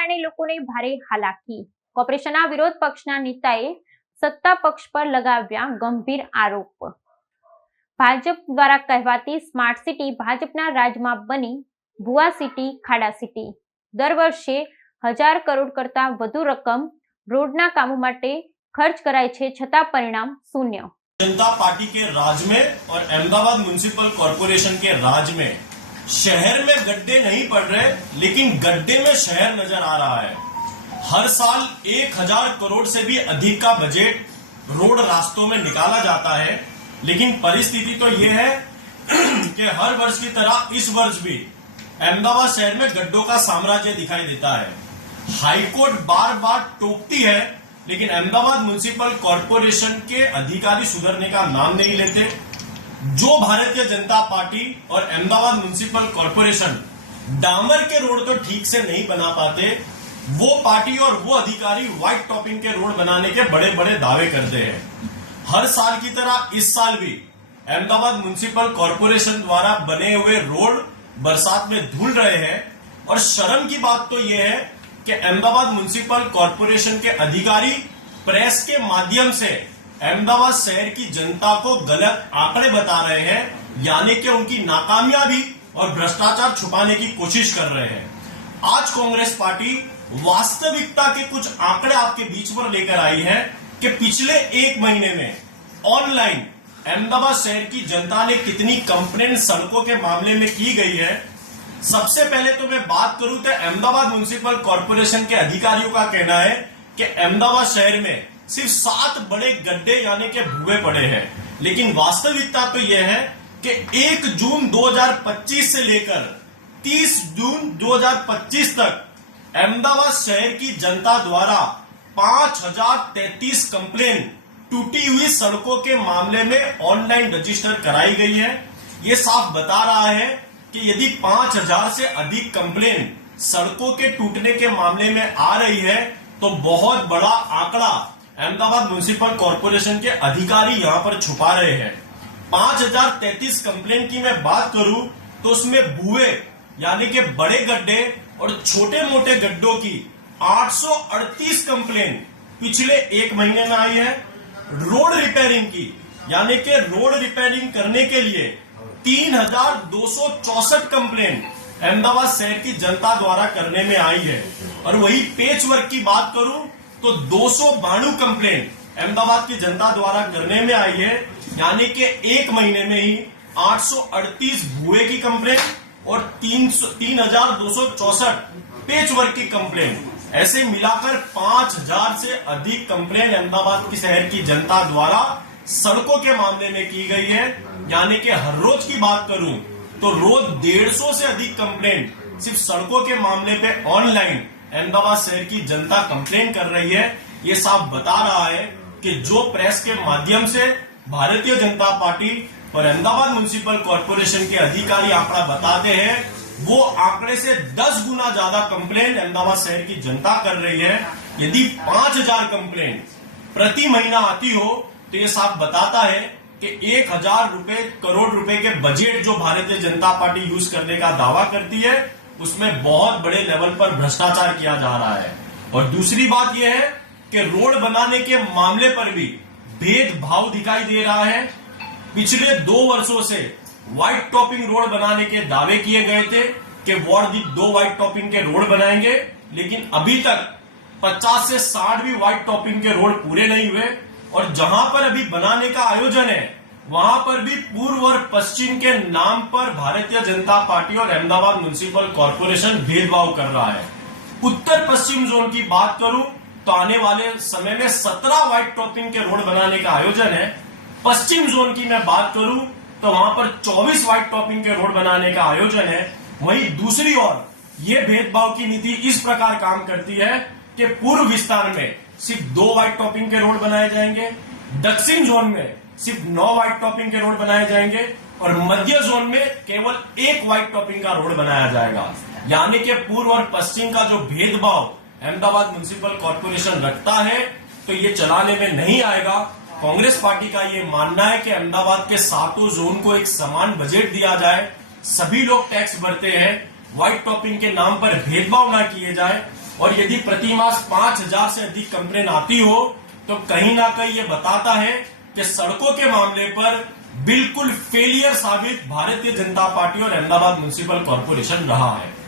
કારણે લોકોને ભારે હાલાકી। કોર્પોરેશનના વિરોધ પક્ષના નેતાએ સત્તા પક્ષ પર લગાવ્યા ગંભીર આરોપ। ભાજપ દ્વારા કહેવાતી સ્માર્ટ સિટી ભાજપના રાજમાં બની ભુવા સિટી, ખાડા સિટી। દર વર્ષે 1000 કરોડ કરતા વધુ રકમ રોડના કામો માટે खर्च कराए छे, छता परिणाम शून्य। जनता पार्टी के राज में और अहमदाबाद म्युनिसिपल कॉर्पोरेशन के राज में शहर में गड्ढे नहीं पड़ रहे, लेकिन गड्ढे में शहर नजर आ रहा है। हर साल 1000 करोड़ से भी अधिक का बजट रोड रास्तों में निकाला जाता है, लेकिन परिस्थिति तो ये है कि हर वर्ष की तरह इस वर्ष भी अहमदाबाद शहर में गड्ढों का साम्राज्य दिखाई देता है। हाईकोर्ट बार बार टोकती है, लेकिन अहमदाबाद म्युनिसिपल कॉर्पोरेशन के अधिकारी सुधरने का नाम नहीं लेते। जो भारतीय जनता पार्टी और अहमदाबाद म्युनिसिपल कॉर्पोरेशन डामर के रोड तो ठीक से नहीं बना पाते, वो पार्टी और वो अधिकारी व्हाइट टॉपिंग के रोड बनाने के बड़े बड़े दावे करते हैं। हर साल की तरह इस साल भी अहमदाबाद म्युनिसिपल कॉर्पोरेशन द्वारा बने हुए रोड बरसात में धुल रहे हैं। और शर्म की बात तो यह है कि अहमदाबाद म्युनिसिपल कॉर्पोरेशन के अधिकारी प्रेस के माध्यम से अहमदाबाद शहर की जनता को गलत आंकड़े बता रहे हैं, यानी कि उनकी नाकामयाबी और भ्रष्टाचार छुपाने की कोशिश कर रहे हैं। आज कांग्रेस पार्टी वास्तविकता के कुछ आंकड़े आपके बीच पर लेकर आई है कि पिछले 1 महीने में ऑनलाइन अहमदाबाद शहर की जनता ने कितनी कंप्लेंट सड़कों के मामले में की गई है। सबसे पहले तो मैं बात करूं तो अहमदाबाद म्युनिसिपल कॉर्पोरेशन के अधिकारियों का कहना है कि अहमदाबाद शहर में सिर्फ 7 बड़े गड्ढे यानी कि भुए पड़े हैं, लेकिन वास्तविकता तो यह है कि 1 जून 2025 से लेकर 30 जून 2025 तक अहमदाबाद शहर की जनता द्वारा 5033 कंप्लेन टूटी हुई सड़कों के मामले में ऑनलाइन रजिस्टर कराई गई है। ये साफ बता रहा है कि यदि 5000 से अधिक कंप्लेन सड़कों के टूटने के मामले में आ रही है, तो बहुत बड़ा आंकड़ा अहमदाबाद म्युनिसिपल कॉर्पोरेशन के अधिकारी यहां पर छुपा रहे हैं। 5033 कंप्लेन की मैं बात करूं तो उसमें भुए यानी कि बड़े गड्ढे और छोटे मोटे गड्ढों की 838 कंप्लेन पिछले 1 महीने में आई है। रोड रिपेयरिंग की यानी कि रोड रिपेयरिंग करने के लिए 3264 कंप्लेन अहमदाबाद शहर की जनता द्वारा करने में आई है। और वही पेच वर्क की बात करूं तो 292 कंप्लेन अहमदाबाद की जनता द्वारा करने में आई है, यानी कि 1 महीने में ही 838 भुए की कंप्लेन और 3264 पेच वर्क की कंप्लेन, ऐसे मिलाकर 5000 से अधिक कंप्लेन अहमदाबाद की शहर की जनता द्वारा सड़कों के मामले में की गई है। यानी कि हर रोज की बात करूं तो रोज 150 से अधिक कंप्लेंट सिर्फ सड़कों के मामले पे ऑनलाइन अहमदाबाद शहर की जनता कंप्लेन कर रही है। ये साफ बता रहा है कि जो प्रेस के माध्यम से भारतीय जनता पार्टी और अहमदाबाद म्युनिसिपल कॉर्पोरेशन के अधिकारी आंकड़ा बताते हैं, वो आंकड़े से 10 गुना ज्यादा कंप्लेंट अहमदाबाद शहर की जनता कर रही है। यदि 5000 कंप्लेंट प्रति महीना आती हो तो ये साफ बताता है कि 1000 करोड़ रुपए के बजट जो भारतीय जनता पार्टी यूज करने का दावा करती है, उसमें बहुत बड़े लेवल पर भ्रष्टाचार किया जा रहा है। और दूसरी बात यह है कि रोड बनाने के मामले पर भी भेदभाव दिखाई दे रहा है। पिछले 2 वर्षों से व्हाइट टॉपिंग रोड बनाने के दावे किए गए थे कि वार्ड 2 व्हाइट टॉपिंग के रोड बनाएंगे, लेकिन अभी तक 50 से 60 भी व्हाइट टॉपिंग के रोड पूरे नहीं हुए। और जहां पर अभी बनाने का आयोजन है, वहां पर भी पूर्व और पश्चिम के नाम पर भारतीय जनता पार्टी और अहमदाबाद म्युनिसिपल कॉर्पोरेशन भेदभाव कर रहा है। उत्तर पश्चिम जोन की बात करूं तो आने वाले समय में 17 व्हाइट टॉपिंग के रोड बनाने का आयोजन है। पश्चिम जोन की मैं बात करूं तो वहां पर 24 व्हाइट टॉपिंग के रोड बनाने का आयोजन है। वहीं दूसरी ओर ये भेदभाव की नीति इस प्रकार काम करती है कि पूर्व विस्तार में सिर्फ 2 व्हाइट टॉपिंग के रोड बनाए जाएंगे, दक्षिण जोन में सिर्फ 9 व्हाइट टॉपिंग के रोड बनाए जाएंगे और मध्य जोन में केवल 1 व्हाइट टॉपिंग का रोड बनाया जाएगा। यानी कि पूर्व और पश्चिम का जो भेदभाव अहमदाबाद म्युनिसिपल कॉर्पोरेशन रखता है, तो ये चलाने में नहीं आएगा। कांग्रेस पार्टी का ये मानना है कि अहमदाबाद के 7 जोन को एक समान बजट दिया जाए, सभी लोग टैक्स भरते हैं, व्हाइट टॉपिंग के नाम पर भेदभाव ना किए जाए और यदि प्रति मास 5000 से अधिक कंप्लेन आती हो तो कहीं ना कहीं ये बताता है कि सड़कों के मामले पर बिल्कुल फेलियर साबित भारतीय जनता पार्टी और अहमदाबाद म्युनिसिपल कॉर्पोरेशन रहा है।